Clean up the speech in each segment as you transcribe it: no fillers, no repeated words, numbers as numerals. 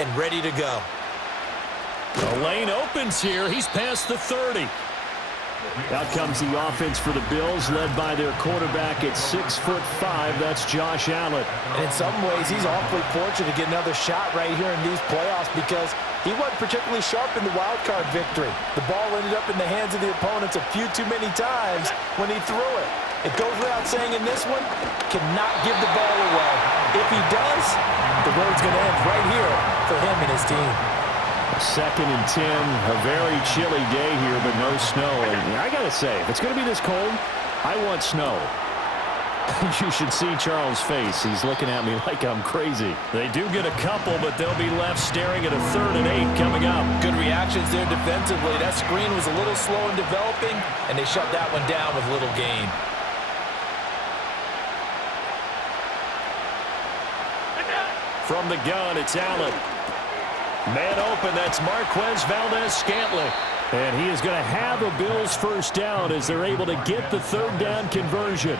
and ready to go. The lane opens here. He's past the 30. Out comes the offense for the Bills, led by their quarterback at 6'5". That's Josh Allen. And in some ways, he's awfully fortunate to get another shot right here in these playoffs because he wasn't particularly sharp in the wild card victory. The ball ended up in the hands of the opponents a few too many times when he threw it. It goes without saying in this one, cannot give the ball away. If he does, the road's going to end right here for him and his team. 2nd and 10, a very chilly day here, but no snow. And I got to say, if it's going to be this cold, I want snow. You should see Charles' face. He's looking at me like I'm crazy. They do get a couple, but they'll be left staring at a 3rd and 8 coming up. Good reactions there defensively. That screen was a little slow in developing, and they shut that one down with little gain. From the gun, it's Allen. Man open, that's Marquez Valdez-Scantling. And he is going to have a Bills first down as they're able to get the 3rd down conversion.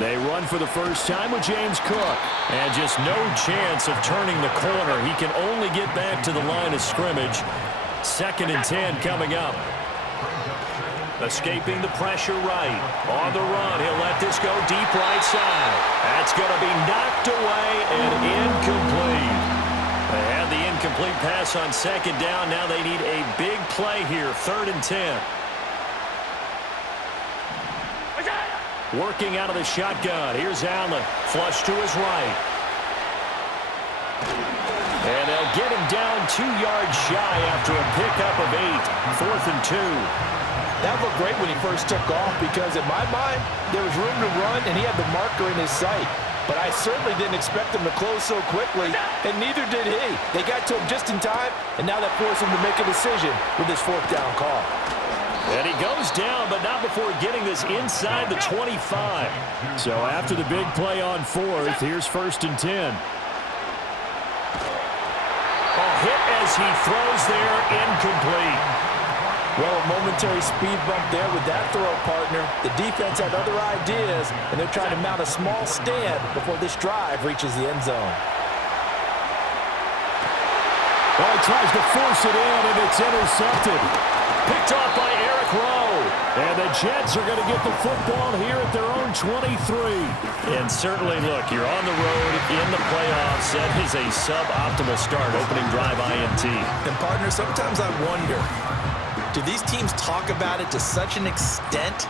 They run for the first time with James Cook. And just no chance of turning the corner. He can only get back to the line of scrimmage. 2nd and 10 coming up. Escaping the pressure right. On the run, he'll let this go deep right side. That's going to be knocked away and incomplete. They had the incomplete pass on 2nd down. Now they need a big play here. 3rd and 10. Working out of the shotgun. Here's Allen. Flush to his right. And they'll get him down 2 yards shy after a pickup of 8. 4th and 2. That looked great when he first took off because, in my mind, there was room to run and he had the marker in his sight. But I certainly didn't expect him to close so quickly, and neither did he. They got to him just in time, and now that forced him to make a decision with his 4th down call. And he goes down, but not before getting this inside the 25. So after the big play on 4th, here's 1st and 10. A hit as he throws there, incomplete. Well, a momentary speed bump there with that throw, partner. The defense had other ideas, and they're trying to mount a small stand before this drive reaches the end zone. Well, he tries to force it in, and it's intercepted. Picked off by Eric Rowe. And the Jets are going to get the football here at their own 23. And certainly, look, you're on the road in the playoffs. That is a suboptimal start, opening drive INT. And, partner, sometimes I wonder, do these teams talk about it to such an extent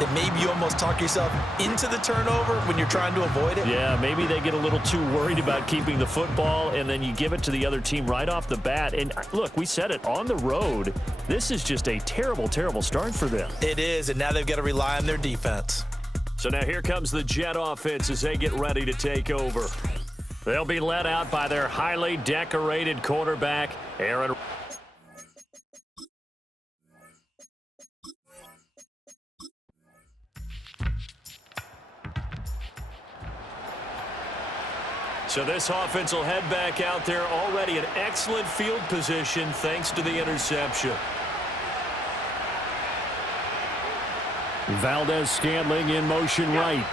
that maybe you almost talk yourself into the turnover when you're trying to avoid it? Yeah, maybe they get a little too worried about keeping the football, and then you give it to the other team right off the bat. And look, we said it, on the road, this is just a terrible, terrible start for them. It is, and now they've got to rely on their defense. So now here comes the Jet offense as they get ready to take over. They'll be led out by their highly decorated quarterback, Aaron. So this offense will head back out there, already in excellent field position thanks to the interception. Valdez-Scantling in motion right.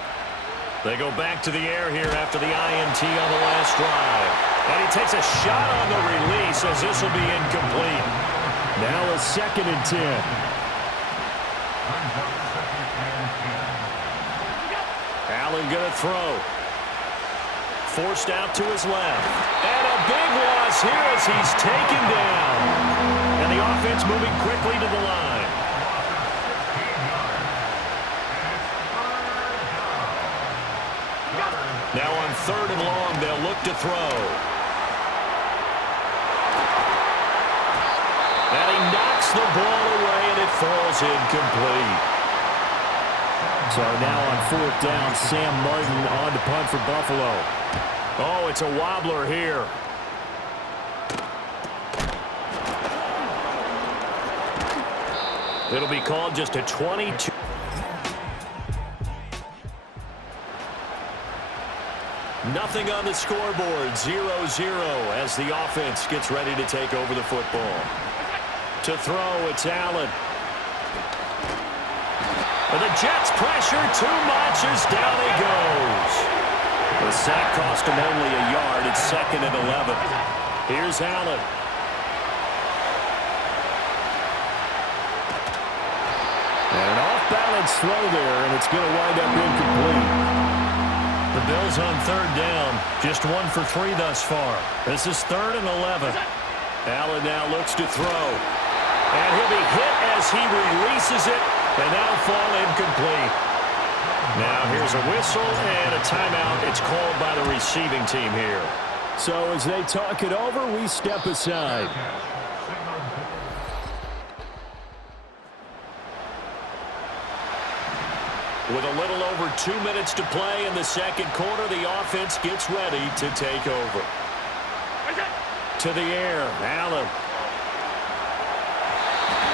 They go back to the air here after the INT on the last drive. And he takes a shot on the release as this will be incomplete. Now a 2nd and 10. Allen going to throw. Forced out to his left. And a big loss here as he's taken down. And the offense moving quickly to the line. Now on 3rd and long, they'll look to throw. And he knocks the ball away, and it falls incomplete. So now on 4th down, Sam Martin on to punt for Buffalo. Oh, it's a wobbler here. It'll be called just a 22. Nothing on the scoreboard, 0-0 as the offense gets ready to take over the football. To throw, it's Allen. But the Jets pressure too much as down he goes. The sack cost him only a yard. It's 2nd and 11. Here's Allen. And an off-balance throw there, and it's going to wind up incomplete. The Bills on 3rd down. Just 1 for 3 thus far. This is 3rd and 11. Allen now looks to throw. And he'll be hit as he releases it, and that'll fall incomplete. Now here's a whistle and a timeout. It's called by the receiving team here. So as they talk it over, we step aside. With a little over 2 minutes to play in the second quarter, the offense gets ready to take over. To the air, Allen.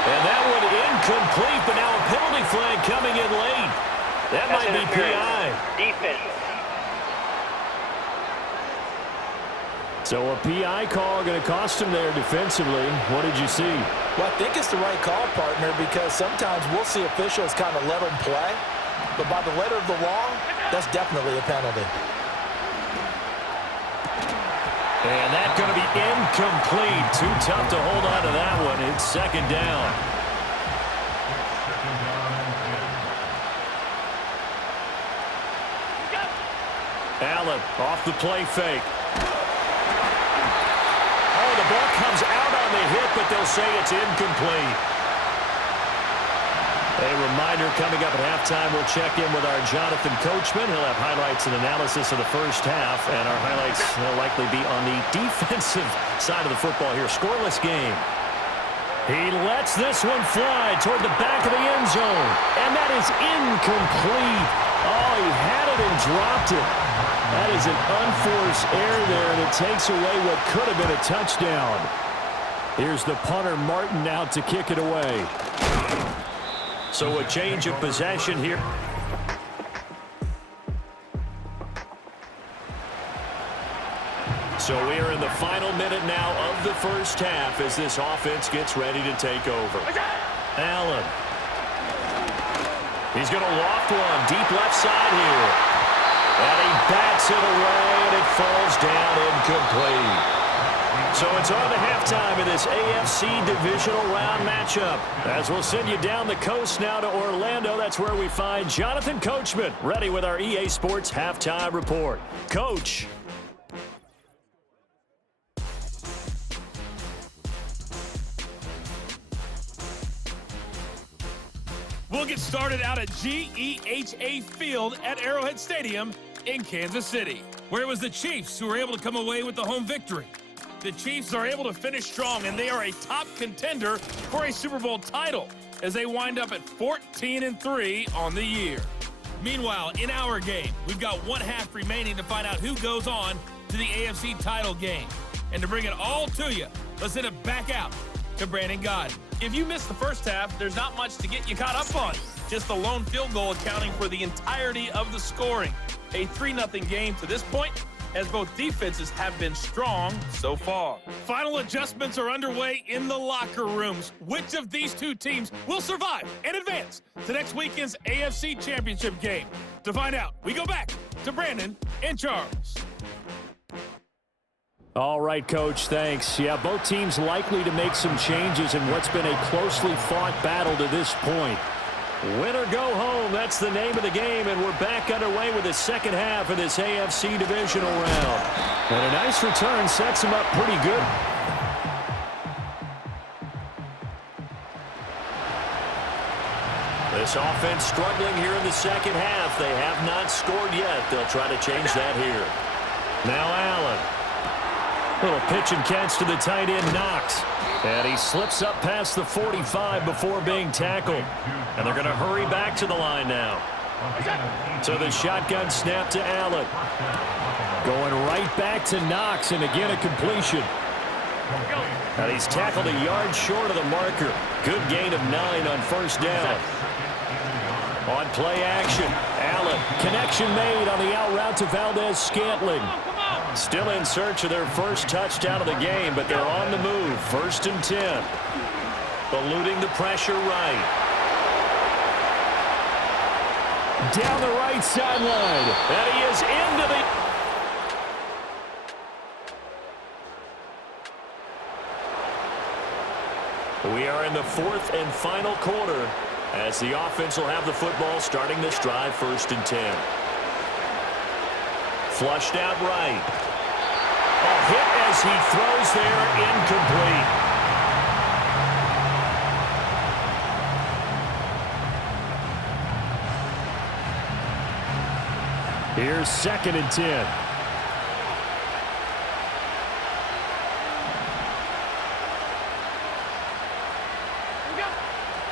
And that one incomplete, but now a penalty flag coming in late. That might be PI. Defense. So a PI call going to cost him there defensively. What did you see? Well, I think it's the right call, partner, because sometimes we'll see officials kind of let them play. But by the letter of the law, that's definitely a penalty. And that's going to be incomplete. Too tough to hold on to that one. It's 2nd down. Allen off the play fake. Oh, the ball comes out on the hit, but they'll say it's incomplete. A reminder coming up at halftime, we'll check in with our Jonathan Coachman. He'll have highlights and analysis of the first half, and our highlights will likely be on the defensive side of the football here. Scoreless game. He lets this one fly toward the back of the end zone, and that is incomplete. Oh, he had it and dropped it. That is an unforced error there, and it takes away what could have been a touchdown. Here's the punter, Martin, out to kick it away. So a change of possession here. So we are in the final minute now of the first half as this offense gets ready to take over. Allen. He's going to loft one deep left side here. And he bats it away, and it falls down incomplete. So it's on to halftime in this AFC divisional round matchup. As we'll send you down the coast now to Orlando, that's where we find Jonathan Coachman, ready with our EA Sports halftime report. Coach. We'll get started out at GEHA Field at Arrowhead Stadium in Kansas City, where it was the Chiefs who were able to come away with the home victory. The Chiefs are able to finish strong, and they are a top contender for a Super Bowl title as they wind up at 14-3 on the year. Meanwhile, in our game, we've got 1 half remaining to find out who goes on to the AFC title game. And to bring it all to you, let's send it back out to Brandon Godden. If you missed the first half, there's not much to get you caught up on. Just the lone field goal accounting for the entirety of the scoring. A 3-0 game to this point, as both defenses have been strong so far. Final adjustments are underway in the locker rooms. Which of these two teams will survive and advance to next weekend's AFC Championship game? To find out, we go back to Brandon and Charles. All right, Coach, thanks. Yeah, both teams likely to make some changes in what's been a closely fought battle to this point. Win or go home, that's the name of the game, and we're back underway with the second half of this AFC divisional round. And a nice return sets them up pretty good. This offense struggling here in the second half. They have not scored yet. They'll try to change that here. Now Allen. Little pitch and catch to the tight end, Knox. And he slips up past the 45 before being tackled. And they're going to hurry back to the line now. So the shotgun snap to Allen. Going right back to Knox, and again a completion. And he's tackled a yard short of the marker. Good gain of 9 on first down. On play action, Allen. Connection made on the out route to Valdez-Scantling. Still in search of their first touchdown of the game, but they're on the move. 1st and 10. Eluding the pressure right. Down the right sideline. And he is into the... We are in the fourth and final quarter as the offense will have the football starting this drive, 1st and 10. Flushed out right. A hit as he throws there, incomplete. Here's 2nd and 10.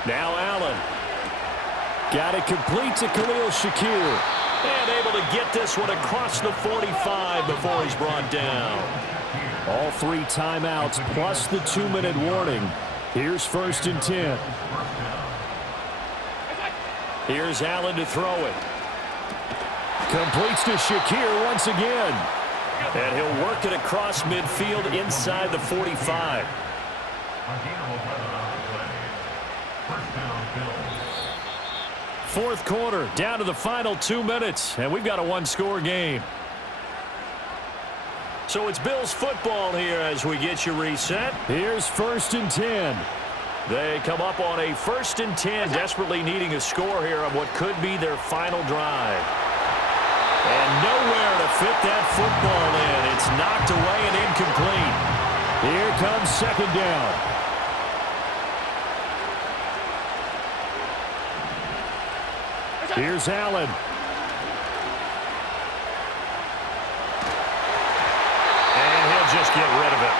Now Allen. Got it complete to Khalil Shakir. And able to get this one across the 45 before he's brought down. All 3 timeouts plus the 2-minute warning. Here's 1st and 10. Here's Allen to throw it. Completes to Shakir once again. And he'll work it across midfield inside the 45. 4th quarter, down to the final 2 minutes, and we've got a 1-score game. So it's Bills football here as we get you reset. Here's 1st and 10. They come up on a 1st and 10, desperately needing a score here on what could be their final drive. And nowhere to fit that football in. It's knocked away and incomplete. Here comes 2nd down. Here's Allen. And he'll just get rid of it.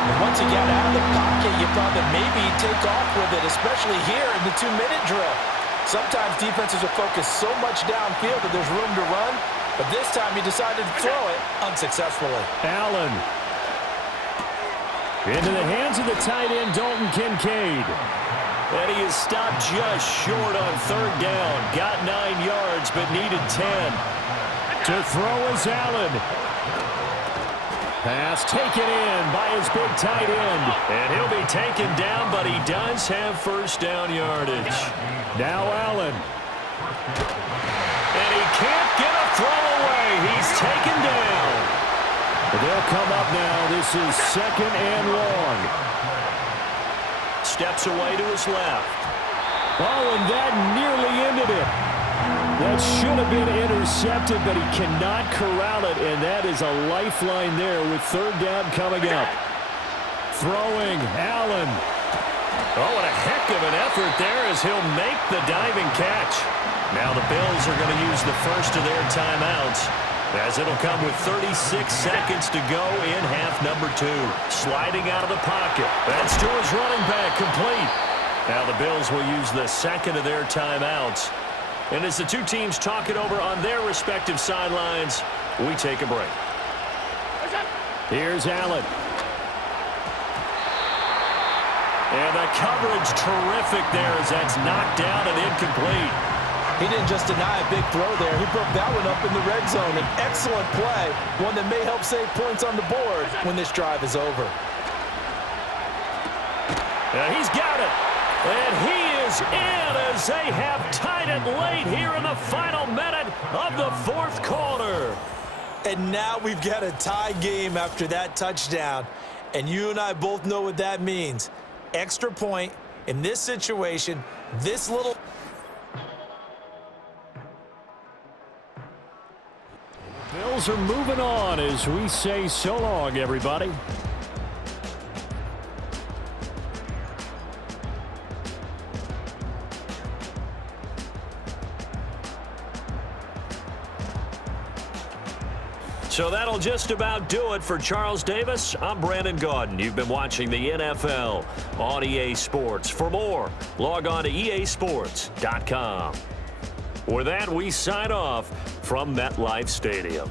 And once he got out of the pocket, you thought that maybe he'd take off with it, especially here in the 2-minute drill. Sometimes defenses are focused so much downfield that there's room to run, but this time he decided to throw it unsuccessfully. Allen. Into the hands of the tight end, Dalton Kincaid. And he is stopped just short on 3rd down. Got 9 yards, but needed 10. To throw is Allen. Pass taken in by his big tight end. And he'll be taken down, but he does have 1st down yardage. Now Allen. And he can't get a throw away. He's taken down. They'll come up now. This is 2nd and long. Steps away to his left. Oh, and that nearly ended it. That should have been intercepted, but he cannot corral it, and that is a lifeline there with 3rd down coming up. Throwing, Allen. Oh, what a heck of an effort there as he'll make the diving catch. Now the Bills are going to use the first of their timeouts, as it'll come with 36 seconds to go in half number 2. Sliding out of the pocket. That's to his running back, complete. Now the Bills will use the 2nd of their timeouts. And as the 2 teams talk it over on their respective sidelines, we take a break. Here's Allen. And the coverage terrific there as that's knocked down and incomplete. He didn't just deny a big throw there. He broke that one up in the red zone. An excellent play, one that may help save points on the board when this drive is over. And he's got it. And he is in as they have tied it late here in the final minute of the 4th quarter. And now we've got a tie game after that touchdown. And you and I both know what that means. Extra point in this situation, this little... Bills are moving on as we say so long, everybody. So that'll just about do it for Charles Davis. I'm Brandon Gaudin. You've been watching the NFL on EA Sports. For more, log on to easports.com. With that, we sign off from MetLife Stadium.